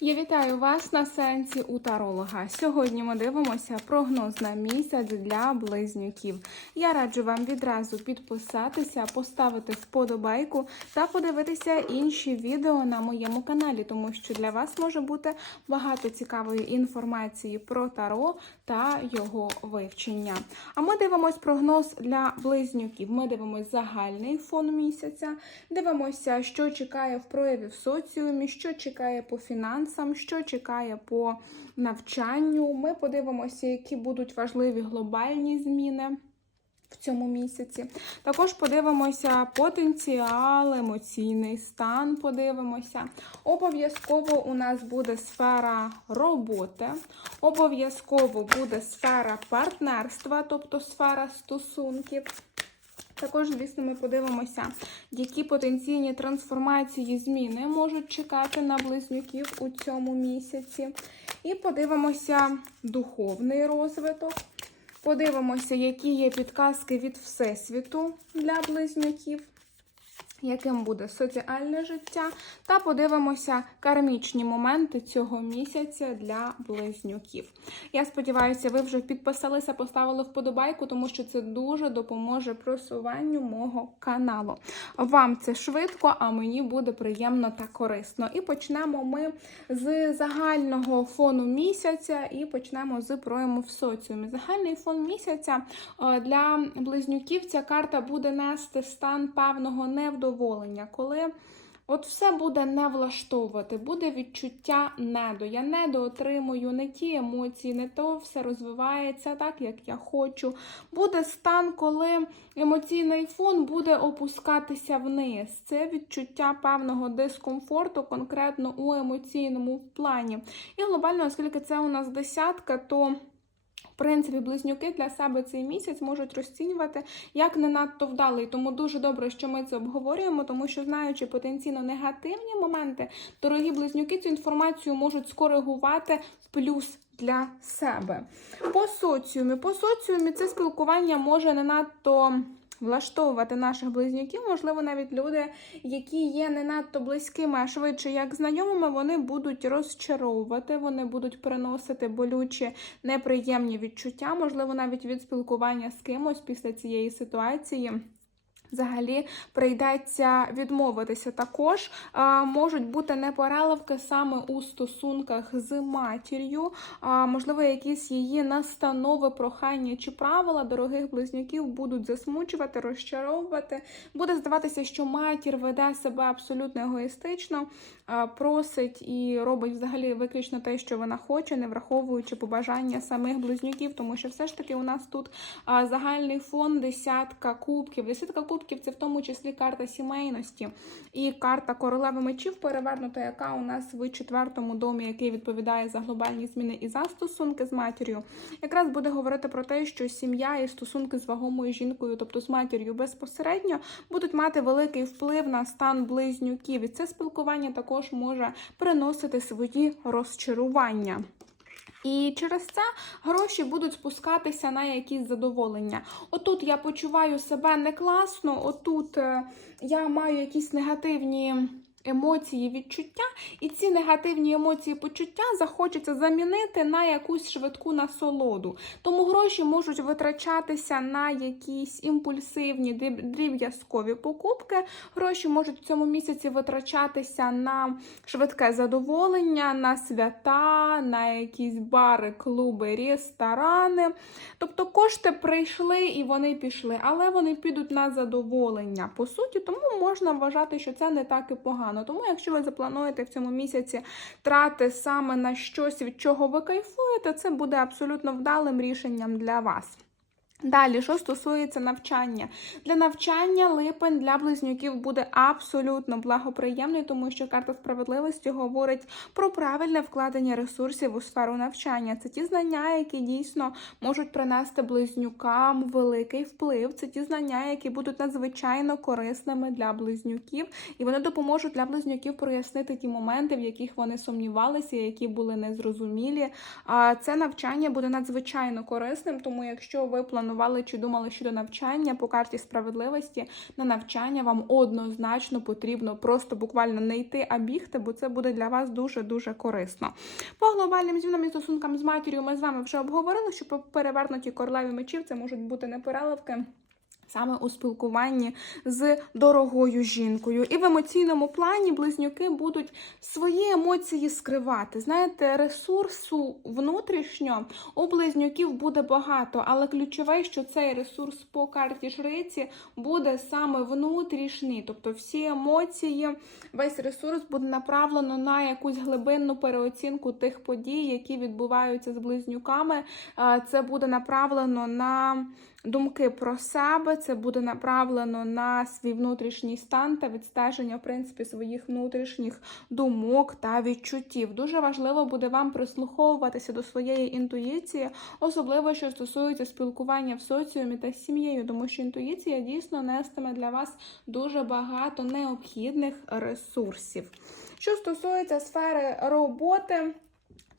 Я вітаю вас на сеансі у таролога. Сьогодні ми дивимося прогноз на місяць для близнюків. Я раджу вам відразу підписатися, поставити вподобайку та подивитися інші відео на моєму каналі, тому що для вас може бути багато цікавої інформації про таро та його вивчення. А ми дивимось прогноз для близнюків. Ми дивимось загальний фон місяця, дивимося, що чекає в прояві в соціумі, що чекає по фінансам, що чекає по навчанню. Ми подивимося, які будуть важливі глобальні зміни. В цьому місяці також подивимося потенціал, емоційний стан. Подивимося. Обов'язково у нас буде сфера роботи, обов'язково буде сфера партнерства, тобто сфера стосунків. Також, звісно, ми подивимося, які потенційні трансформації зміни можуть чекати на близнюків у цьому місяці. І подивимося духовний розвиток. Подивимося, які є підказки від Всесвіту для близнюків, яким буде соціальне життя, та подивимося кармічні моменти цього місяця для близнюків. Я сподіваюся, ви вже підписалися, поставили вподобайку, тому що це дуже допоможе просуванню мого каналу. Вам це швидко, а мені буде приємно та корисно. І почнемо ми з загального фону місяця і почнемо з прояву в соціумі. Загальний фон місяця е, для близнюків ця карта буде нести стан певного невдоволення, коли От все буде не влаштовувати, буде відчуття недо. Я недоотримую не ті емоції, не то все розвивається так, як я хочу. Буде стан, коли емоційний фон буде опускатися вниз. Це відчуття певного дискомфорту, конкретно у емоційному плані. І глобально, оскільки це у нас десятка, то. В принципі, близнюки для себе цей місяць можуть розцінювати як не надто вдалий. Тому дуже добре, що ми це обговорюємо, тому що, знаючи потенційно негативні моменти, дорогі близнюки цю інформацію можуть скоригувати в плюс. Для себе. По соціумі. По соціумі це спілкування може не надто влаштовувати наших близнюків, можливо, навіть люди, які є не надто близькими, а швидше як знайомими, вони будуть розчаровувати, вони будуть приносити болючі, неприємні відчуття, можливо, навіть від спілкування з кимось після цієї ситуації. Взагалі прийдеться відмовитися. Також а, можуть бути непереливки саме у стосунках з матір'ю, а, можливо, якісь її настанови, прохання чи правила дорогих близнюків будуть засмучувати, розчаровувати. Буде здаватися, що матір веде себе абсолютно егоїстично, а, просить і робить взагалі виключно те, що вона хоче, не враховуючи побажання самих близнюків, тому що все ж таки у нас тут а, загальний фон десятка кубків. Десятка кубків це в тому числі карта сімейності і карта королеви мечів перевернута, яка у нас в четвертому домі, який відповідає за глобальні зміни і за стосунки з матір'ю, якраз буде говорити про те, що сім'я і стосунки з вагомою жінкою, тобто з матір'ю безпосередньо, будуть мати великий вплив на стан близнюків. І це спілкування також може приносити свої розчарування. І через це гроші будуть спускатися на якісь задоволення. Отут я почуваю себе не класно, отут е, я маю якісь негативні. Емоції, відчуття, і ці негативні емоції, почуття захочеться замінити на якусь швидку насолоду. Тому гроші можуть витрачатися на якісь імпульсивні дріб'язкові покупки. Гроші можуть в цьому місяці витрачатися на швидке задоволення, на свята, на якісь бари, клуби, ресторани. Тобто кошти прийшли і вони пішли, але вони підуть на задоволення. По суті, тому можна вважати, що це не так і погано. Тому, якщо ви заплануєте в цьому місяці трати саме на щось, від чого ви кайфуєте, це буде абсолютно вдалим рішенням для вас. Далі, що стосується навчання. Для навчання липень для близнюків буде абсолютно благоприємний, тому що карта справедливості говорить про правильне вкладення ресурсів у сферу навчання. Це ті знання, які дійсно можуть принести близнюкам великий вплив. Це ті знання, які будуть надзвичайно корисними для близнюків, і вони допоможуть для близнюків прояснити ті моменти, в яких вони сумнівалися, які були незрозумілі. А це навчання буде надзвичайно корисним, тому якщо ви плануєте планували чи думали щодо навчання по карті справедливості на навчання вам однозначно потрібно просто буквально не йти, а бігти, бо це буде для вас дуже дуже корисно. По глобальним змінам і стосункам з матір'ю ми з вами вже обговорили, що по перевернуті королеві мечів це можуть бути непереливки. Саме у спілкуванні з дорогою жінкою. І в емоційному плані близнюки будуть свої емоції скривати. Знаєте, ресурсу внутрішньо у близнюків буде багато, але ключове, що цей ресурс по карті жриці буде саме внутрішній. Тобто всі емоції, весь ресурс буде направлено на якусь глибинну переоцінку тих подій, які відбуваються з близнюками. Це буде направлено на думки про себе, це буде направлено на свій внутрішній стан та відстеження, в принципі, своїх внутрішніх думок та відчуттів. Дуже важливо буде вам прислуховуватися до своєї інтуїції, особливо що стосується спілкування в соціумі та сім'єю, тому що інтуїція дійсно нестиме для вас дуже багато необхідних ресурсів. Що стосується сфери роботи.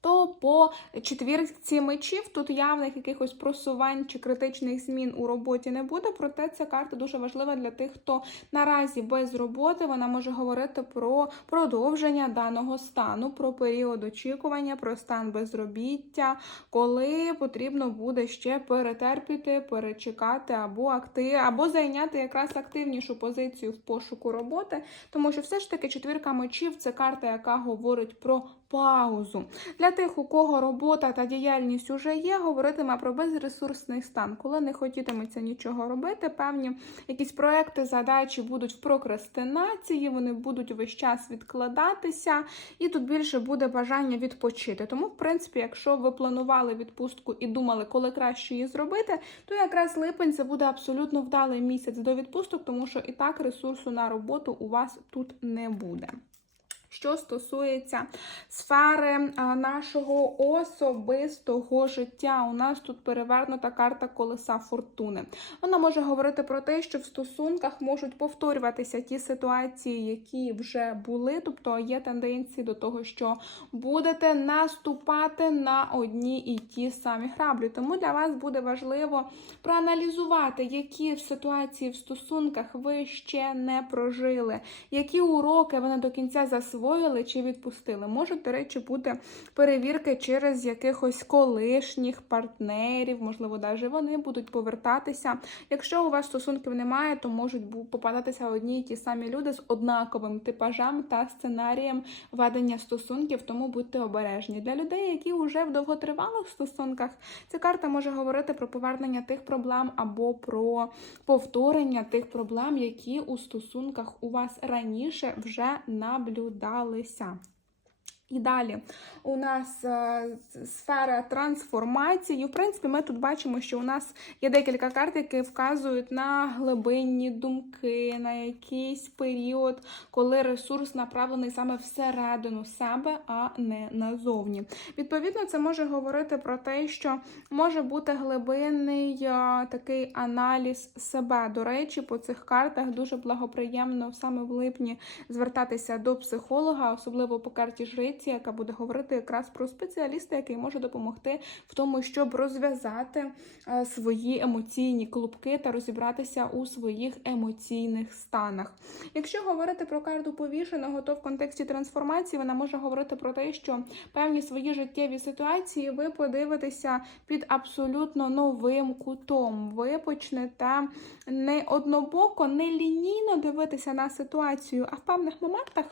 То по четвірці мечів тут явних якихось просувань чи критичних змін у роботі не буде. Проте ця карта дуже важлива для тих, хто наразі без роботи. Вона може говорити про продовження даного стану, про період очікування, про стан безробіття, коли потрібно буде ще перетерпіти, перечекати або акти, або зайняти якраз активнішу позицію в пошуку роботи, тому що все ж таки четвірка мечів це карта, яка говорить про паузу. Для тих, у кого робота та діяльність уже є, говоритиме про безресурсний стан, коли не хотітиметься нічого робити. Певні якісь проекти, задачі будуть в прокрастинації, вони будуть весь час відкладатися, і тут більше буде бажання відпочити. Тому, в принципі, якщо ви планували відпустку і думали, коли краще її зробити, то якраз липень це буде абсолютно вдалий місяць до відпусток, тому що і так ресурсу на роботу у вас тут не буде. Що стосується сфери нашого особистого життя, у нас тут перевернута карта колеса фортуни. Вона може говорити про те, що в стосунках можуть повторюватися ті ситуації, які вже були, тобто є тенденції до того, що будете наступати на одні і ті самі граблі. Тому для вас буде важливо проаналізувати, які ситуації в стосунках ви ще не прожили, які уроки ви не до кінця засвоїли чи відпустили. Можуть, до речі, бути перевірки через якихось колишніх партнерів, можливо, навіть вони будуть повертатися. Якщо у вас стосунків немає, то можуть попадатися одні й ті самі люди з однаковим типажем та сценарієм ведення стосунків, тому будьте обережні. Для людей, які вже в довготривалих стосунках, ця карта може говорити про повернення тих проблем або про повторення тих проблем, які у стосунках у вас раніше вже наблюдалися. І далі у нас е, сфера трансформації. В принципі, ми тут бачимо, що у нас є декілька карт, які вказують на глибинні думки, на якийсь період, коли ресурс направлений саме всередину себе, а не назовні. Відповідно, це може говорити про те, що може бути глибинний е, такий аналіз себе. До речі, по цих картах дуже благоприємно саме в липні звертатися до психолога, особливо по карті жриці, яка буде говорити якраз про спеціаліста, який може допомогти в тому, щоб розв'язати е, свої емоційні клубки та розібратися у своїх емоційних станах. Якщо говорити про карту повішеного, то в контексті трансформації вона може говорити про те, що певні свої життєві ситуації ви подивитеся під абсолютно новим кутом. Ви почнете не однобоко, не лінійно дивитися на ситуацію, а в певних моментах.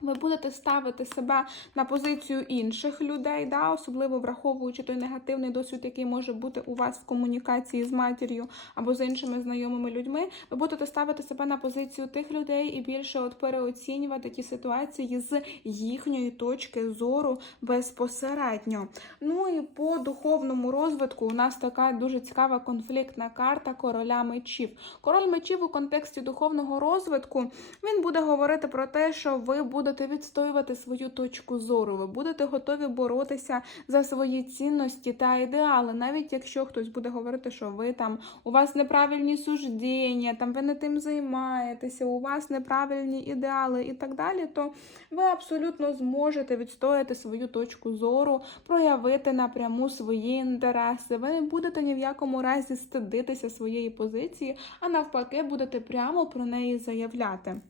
Ви будете ставити себе на позицію інших людей, да, особливо враховуючи той негативний досвід, який може бути у вас в комунікації з матір'ю або з іншими знайомими людьми. Ви будете ставити себе на позицію тих людей і більше от переоцінювати ті ситуації з їхньої точки зору безпосередньо. Ну і по духовному розвитку у нас така дуже цікава конфліктна карта короля мечів. Король мечів у контексті духовного розвитку він буде говорити про те, що ви будете будете відстоювати свою точку зору, ви будете готові боротися за свої цінності та ідеали, навіть якщо хтось буде говорити, що ви там у вас неправильні суждення, там ви не тим займаєтеся, у вас неправильні ідеали і так далі, то ви абсолютно зможете відстояти свою точку зору, проявити напряму свої інтереси. Ви не будете ні в якому разі стидитися своєї позиції, а навпаки, будете прямо про неї заявляти.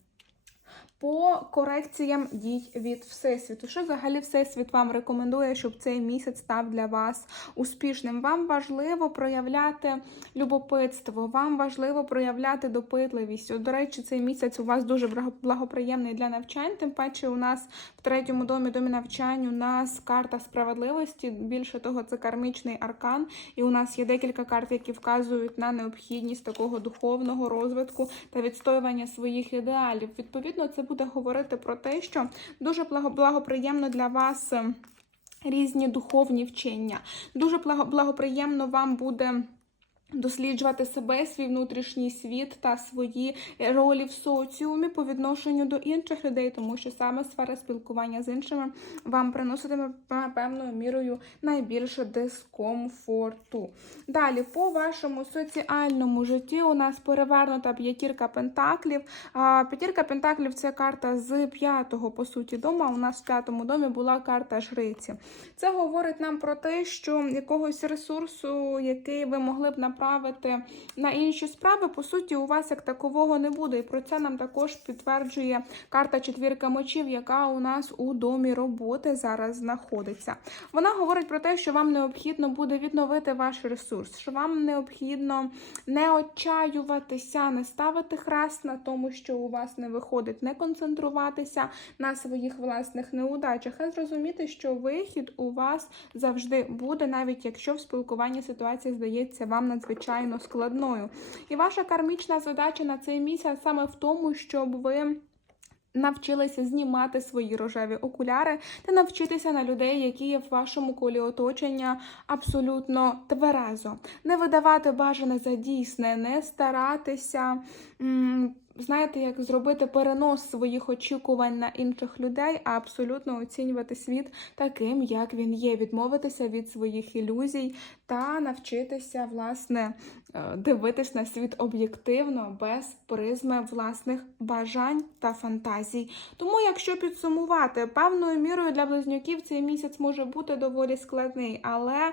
По корекціям дій від Всесвіту. Що взагалі Всесвіт вам рекомендує, щоб цей місяць став для вас успішним? Вам важливо проявляти любопитство, вам важливо проявляти допитливість. От, До речі, цей місяць у вас дуже благоприємний для навчань. Тим паче, у нас в третьому домі домі навчань у нас карта справедливості. Більше того, це кармічний аркан, і у нас є декілька карт, які вказують на необхідність такого духовного розвитку та відстоювання своїх ідеалів. Відповідно, це буде говорити про те, що дуже благоприємно для вас. е, Різні духовні вчення. Дуже благоприємно вам буде досліджувати себе, свій внутрішній світ та свої ролі в соціумі по відношенню до інших людей, тому що саме сфера спілкування з іншими вам приноситиме певною мірою найбільше дискомфорту. Далі, по вашому соціальному житті, у нас перевернута п'ятірка пентаклів. П'ятірка пентаклів це карта з п'ятого, по суті, дома. У нас в п'ятому домі була карта жриці. Це говорить нам про те, що якогось ресурсу, який ви могли б направити на інші справи, по суті, у вас як такового не буде. І про це нам також підтверджує карта четвірка мечів, яка у нас у домі роботи зараз знаходиться. Вона говорить про те, що вам необхідно буде відновити ваш ресурс, що вам необхідно не отчаюватися, не ставити хрест на тому, що у вас не виходить, не концентруватися на своїх власних неудачах, а зрозуміти, що вихід у вас завжди буде, навіть якщо в спілкуванні ситуація здається вам надзвичайно складною. І ваша кармічна задача на цей місяць саме в тому, щоб ви. Навчилися знімати свої рожеві окуляри та навчитися на людей, які є в вашому колі оточення абсолютно тверезо. Не видавати бажане за дійсне, не старатися. Знаєте, як зробити перенос своїх очікувань на інших людей, а абсолютно оцінювати світ таким, як він є, відмовитися від своїх ілюзій та навчитися, власне, е, дивитись на світ об'єктивно, без призми власних бажань та фантазій. Тому, якщо підсумувати, певною мірою для близнюків цей місяць може бути доволі складний, але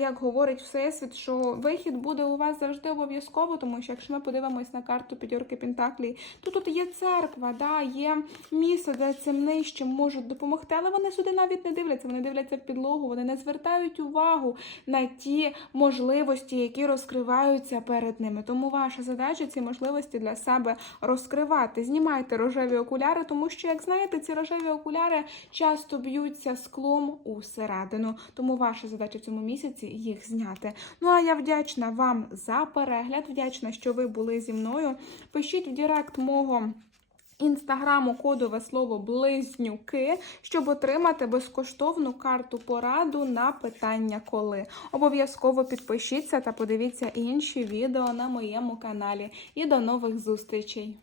як говорить Всесвіт, що вихід буде у вас завжди обов'язково, тому що якщо ми подивимось на карту п'ятерки Пентаклі, то тут є церква, да, є місце, де цим нижчим можуть допомогти, але вони сюди навіть не дивляться, вони дивляться в підлогу, вони не звертають увагу на ті можливості, які розкриваються перед ними. Тому ваша задача ці можливості для себе розкривати. Знімайте рожеві окуляри, тому що, як знаєте, ці рожеві окуляри часто б'ються склом усередину. Тому ваша задача в цьому місяці їх зняти. Ну а я вдячна вам за перегляд. Вдячна, що ви були зі мною. Пишіть в Директ мого. Інстаграму кодове слово близнюки, щоб отримати безкоштовну карту пораду на питання коли. Обов'язково підпишіться та подивіться інші відео на моєму каналі. І до нових зустрічей!